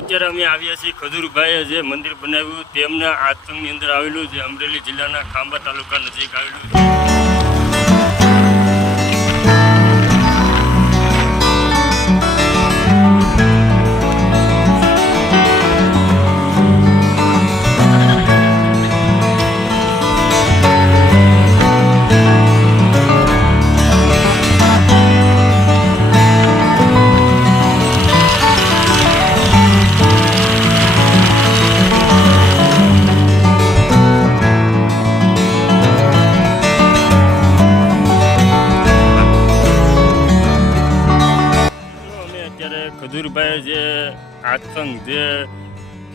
અત્યારે અમે આવ્યા છીએ ખજુરભાઈએ જે મંદિર બનાવ્યું, તેમના આશ્રમની અંદર આવેલું જે અમરેલી જિલ્લાના ખાંભા તાલુકા નજીક આવેલું છે. જે આત્સંગ જે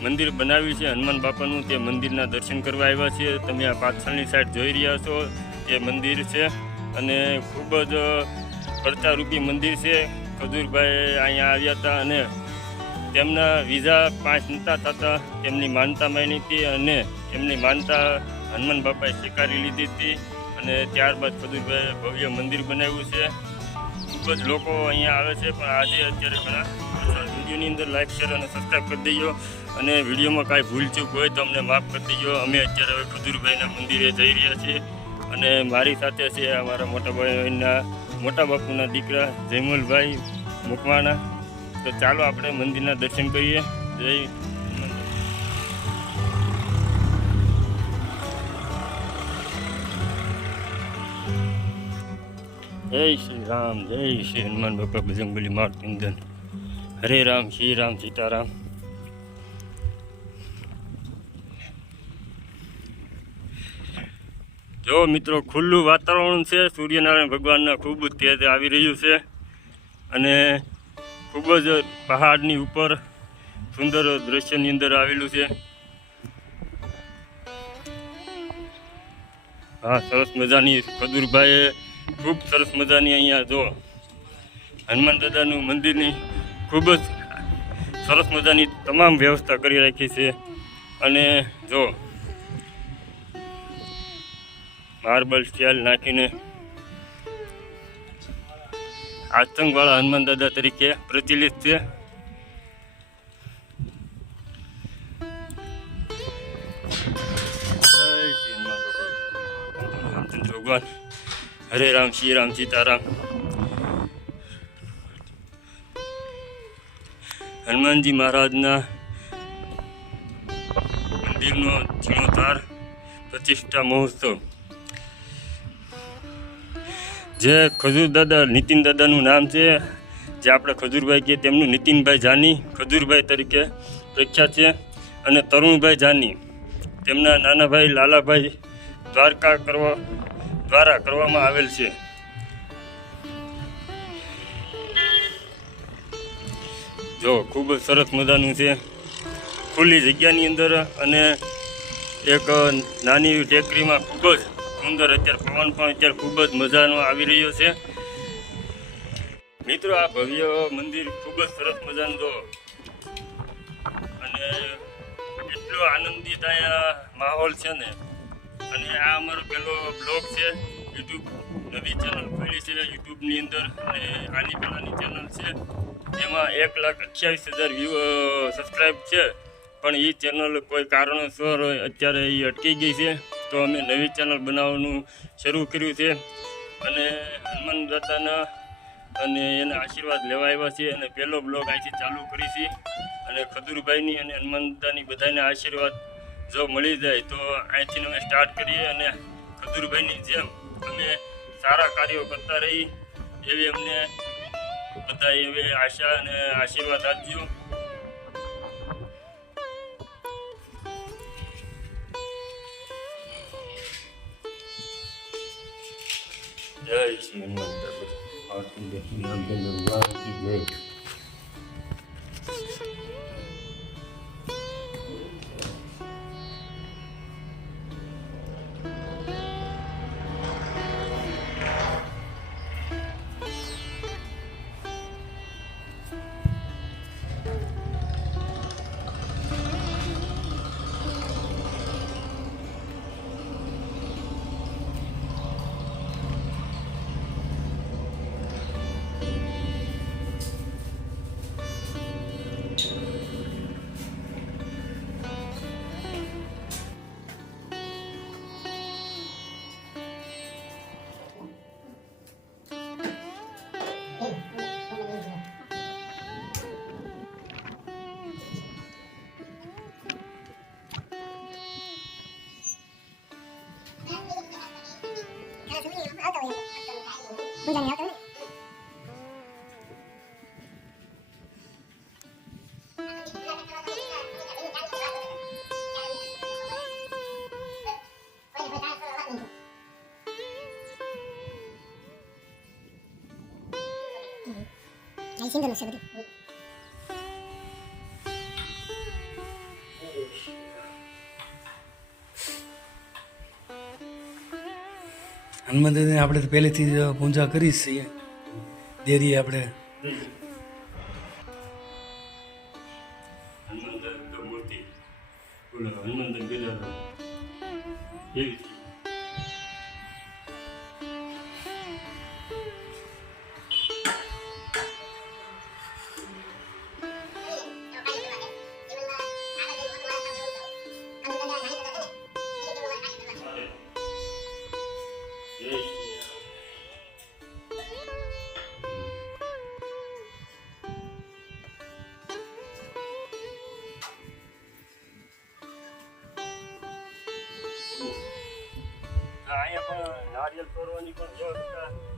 મંદિર બનાવ્યું છે, હનુમાન બાપાનું તે મંદિરના દર્શન કરવા આવ્યા છીએ તમે આ પાછળની સાઈડ જોઈ રહ્યા છો, તે મંદિર છે અને ખૂબ જ પડતારૂપી મંદિર છે. ખજૂરભાઈ અહીંયા આવ્યા હતા અને તેમના વિઝા પાંચ નહોતા થતા. તેમની માનતા માની હતી અને એમની માનતા હનુમાન બાપાએ સ્વીકારી લીધી હતી અને ત્યારબાદ ખજૂરભાઈએ ભવ્ય મંદિર બનાવ્યું છે. ખૂબ જ લોકો અહીંયા આવે છે, પણ આજે અત્યારે ઘણા વિડીયોની અંદર લાઈક શેર અને સબસ્ક્રાઈબ કરી દેજો. અને વિડીયોમાં કાંઈ ભૂલચૂક હોય તો અમને માફ કરી દેજો. અમે અત્યારે હવે ખુદુરભાઈના મંદિરે જઈ રહ્યા છીએ. અને મારી સાથે છે અમારા મોટા ભાઈના, મોટા બાપુના દીકરા જયમલભાઈ મુકવાણા. તો ચાલો આપણે મંદિરના દર્શન કરીએ. જય જય શ્રી રામ, જય શ્રી હનુમાન બાપા બજરંગબલી મારુતિંદન હરે રામ શ્રી રામ, સીતારામ. જો મિત્રો, ખુલ્લું વાતાવરણ છે. સૂર્યનારાયણ ભગવાનના ખૂબ તેજ આવી રહ્યું છે. અને ખૂબ જ પહાડની ઉપર સુંદર દ્રશ્યની અંદર આવેલું છે. હા, સરસ મજાની ખદુરભાઈએ ખૂબ સરસ મજાની અહીંયા જો હનુમાન દાદાનું મંદિરની ખૂબ જ સરસ મજાની તમામ વ્યવસ્થા કરી રાખી છે. અને જો માર્બલ સ્ટાઇલ નાખીને આતંકવાળા હનુમાન દાદા તરીકે પ્રચલિત છે. ભગવાન. હરે રામ, શ્રી રામ, સીતારામ. હનુમાનજી મહારાજના મંદિરનો જીર્ણોદ્ધાર પ્રતિષ્ઠા મહોત્સવ. જે ખજૂર દાદા, નીતિન દાદાનું નામ છે, જે આપણે ખજૂરભાઈ કહીએ તેમનું નીતિનભાઈ જાની, ખજૂરભાઈ તરીકે પ્રખ્યાત છે, અને તરુણભાઈ જાની, તેમના નાના ભાઈ લાલાભાઈ દ્વારકા કરવા, દ્વારા કરવામાં આવેલ છે. જો, ખૂબ જ સરસ મજાનું છે. ખુલ્લી જગ્યાની અંદર અને એક નાની ટેકરીમાં ખૂબ જ સુંદર અત્યારે પવન પણ અત્યારે ખૂબ જ મજાનો આવી રહ્યો છે. મિત્રો, આ ભવ્ય મંદિર ખૂબ જ સરસ મજાનું જો. અને એટલો આનંદિત માહોલ છે ને. અને આ અમારો પહેલો બ્લોગ છે. યુટ્યુબ નવી ચેનલ ખોલી છે, યુટ્યુબની અંદર. અને આની પહેલાંની ચેનલ છે. એમાં એક લાખ અઠ્યાવીસ હજાર વ્યૂ સબસ્ક્રાઈબ છે. પણ એ ચેનલ કોઈ કારણોસર અત્યારે એ અટકી ગઈ છે. તો અમે નવી ચેનલ બનાવવાનું શરૂ કર્યું છે. અને હનુમાન દાદાના અને એના આશીર્વાદ લેવા આવ્યા છીએ. અને પહેલો બ્લોગ અહીંથી ચાલુ કરી છે. અને ખદુરભાઈની અને હનુમાન દાદાની બધાના આશીર્વાદ જો મળી જાય તો અહીંથી અમે સ્ટાર્ટ કરીએ. અને ખજુરભાઈની જેમ અમે સારા કાર્યો કરતા રહી એવી અમને બધા એવી આશા અને આશીર્વાદ આપજો. જય શ્રી હનુમાન જય પૂજાની આવતો ને અહીં સિંગલ છે બધું હનુમાન આપણે પહેલેથી જ પૂજા કરી છીએ. દેરીએ આપણે. હનુમાન મૂર્તિ. હનુમાન 你看，你看。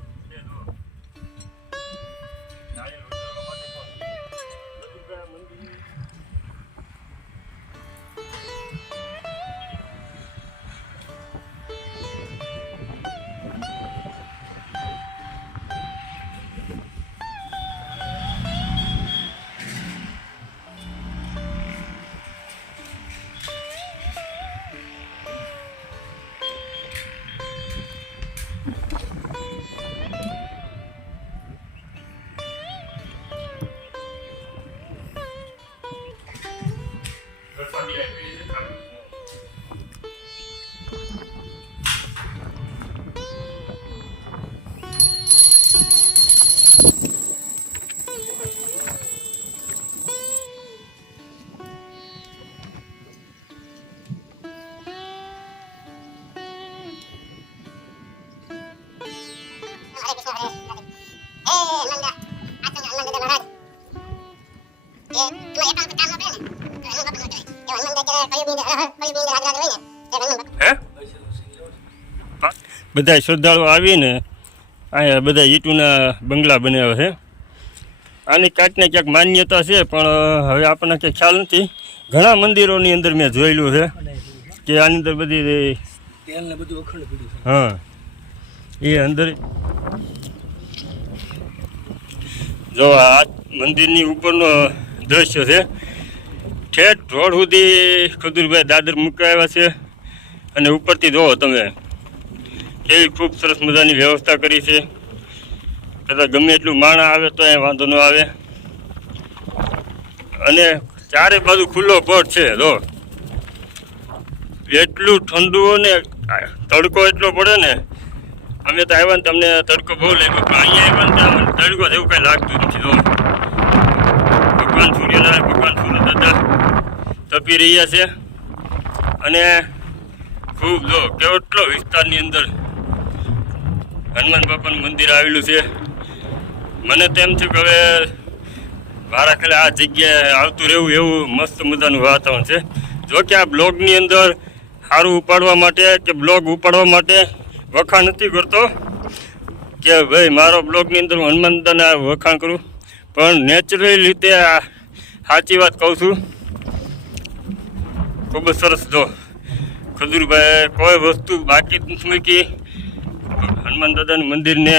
બધા શ્રદ્ધાળુઓ આવીને અહીંયા બધા ઈટુના બંગલા બનાવ્યા છે. આની કાંઈકને ક્યાંક માન્યતા છે પણ હવે આપણને કંઈ ખ્યાલ નથી. ઘણા મંદિરોની અંદર મેં જોયેલું છે કે આની અંદર બધી તેલ ને બધું અખંડ પીડ્યું છે. હા એ અંદર જો આ મંદિરની ઉપરનો દ્રશ્ય છે ઠેઠ રોડ સુધી ખજુરભાઈ દાદર મૂકાવ્યા છે અને ઉપરથી જોવો તમે, કેવી ખૂબ સરસ મજાની વ્યવસ્થા કરી છે. કદાચ ગમે એટલું માણા આવે તો એ વાંધો ન આવે. અને ચારે બાજુ ખુલ્લો પટ છે, જો. એટલું ઠંડુ ને તડકો એટલો પડે ને, અમે તો આવ્યા ને તમને તડકો બહુ લાગ્યો, પણ અહીંયા આવ્યા ને તડકો એવું કાંઈ લાગતું નથી, જો. ભગવાન સૂર્યનારાયણ, ભગવાન સૂર્ય દાદા તપી રહ્યા છે. અને ખૂબ જો કેટલો વિસ્તારની અંદર હનુમાન બાપાનું મંદિર આવેલું છે. મને તેમ થયું કે હવે મારા ખ્યાલે આ જગ્યાએ આવતું રહેવું એવું મસ્ત મજાનું વાતાવરણ છે. જો કે આ બ્લોગની અંદર સારું ઉપાડવા માટે કે બ્લોગ ઉપાડવા માટે વખાણ નથી કરતો કે ભાઈ મારો બ્લોગની અંદર હું હનુમાન દાદાને વખાણ કરું. પણ નેચરલી રીતે આ સાચી વાત કહું છું. ખૂબ જ સરસ જો. ખજૂરભાઈ કોઈ વસ્તુ બાકી મૂકી. હનુમાન દાદાનું મંદિરને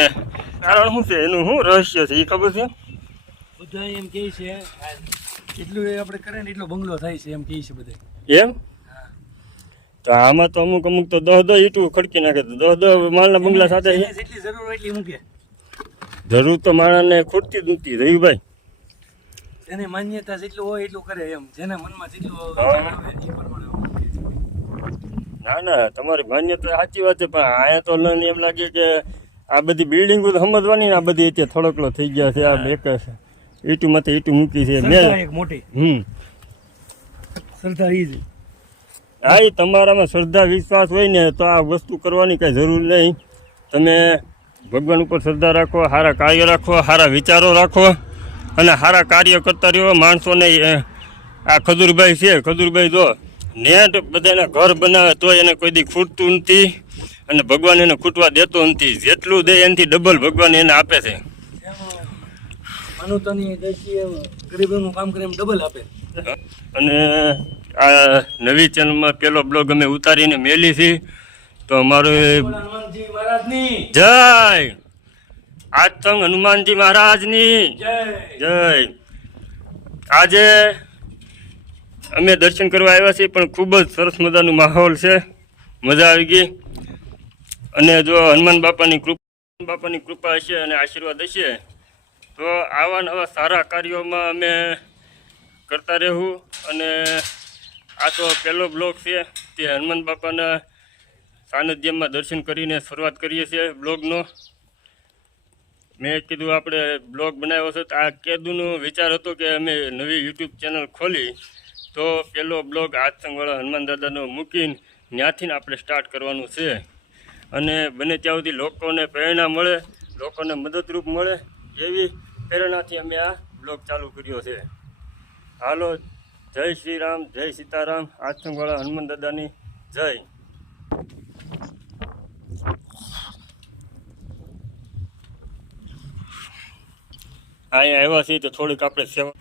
કારણ શું છે? એનું શું રહસ્ય છે? એ ખબર છે? બધા એમ કહે છે એટલું એ આપણે કરે ને એટલો બંગલો થાય છે એમ કહે છે બધા એમ? તો આમાં તો અમુક અમુક તો દહ દહ ઈટું ખડકી નાખે તો દહ દહ માળના બંગલા સાથે જેટલી જરૂર એટલી મૂકે. જરૂર તો માણસને ખૂટતી જ નથી. રવિભાઈ એને માન્યતા જેટલું હોય એટલું કરે એમ. જેના મનમાં જેટલું. આવે એ પ્રમાણે ના ના તમારી માન્યતા સાચી વાત છે પણ અહીંયા તો લઈને એમ લાગે કે આ બધી બિલ્ડિંગો તો સમજવાની ને આ બધી અત્યારે થોડોકલો થઈ ગયા છે આ એક ઈટું માથે ઈટું મૂકી છે મેં એક મોટી. હમ. શ્રદ્ધા ઈ જ. હા એ તમારામાં શ્રદ્ધા વિશ્વાસ હોય ને તો આ વસ્તુ કરવાની કાંઈ જરૂર નહીં. તમે ભગવાન ઉપર શ્રદ્ધા રાખો સારા કાર્ય રાખો સારા વિચારો રાખો. અને સારા કાર્ય કરતા રહ્યો. માણસોને આ ખજૂરભાઈ છે ખજૂરભાઈ જો નેટ બધાના ઘર બનાવે તો એને કોઈ દી ખૂટતું નથી અને ભગવાન એને ખૂટવા દેતો નથી. જેટલું દે એનાથી ડબલ ભગવાન એને આપે છે. અને આ નવી ચેનલમાં પેલો બ્લોગ અમે ઉતારીને મેલી છે. તો અમારો એ હનુમાનજી તંગ હનુમાનજી મહારાજની. જય. જય. આજે અમે દર્શન કરવા આવ્યા છીએ પણ ખૂબ જ સરસ મજાનું માહોલ છે. મજા આવી ગઈ. અને જો હનુમાન બાપાની કૃપા બાપાની કૃપા હશે અને આશીર્વાદ હશે તો આવા નવા સારા કાર્યોમાં અમે કરતા રહેવું. અને આ તો પહેલો બ્લોગ છે તે હનુમાન બાપાના સાનિધ્યમાં દર્શન કરીને શરૂઆત કરીએ છીએ બ્લોગનો. મેં કીધું આપણે બ્લોગ બનાવ્યો છે. તો આ કેદુનો વિચાર હતો કે અમે નવી યુટ્યુબ ચેનલ ખોલી તો પહેલો બ્લોગ આતંકવાળા હનુમાન દાદાનો મૂકીને ત્યાંથી આપણે સ્ટાર્ટ કરવાનું છે. અને બને ત્યાં સુધી લોકોને પ્રેરણા મળે, લોકોને મદદરૂપ મળે એવી પ્રેરણાથી અમે આ બ્લોગ ચાલુ કર્યો છે. હાલો, જય શ્રી રામ, જય સીતારામ આતંકવાળા હનુમાન દાદાની જય. અહીંયા આવ્યા છીએ તો થોડીક આપણે સેવા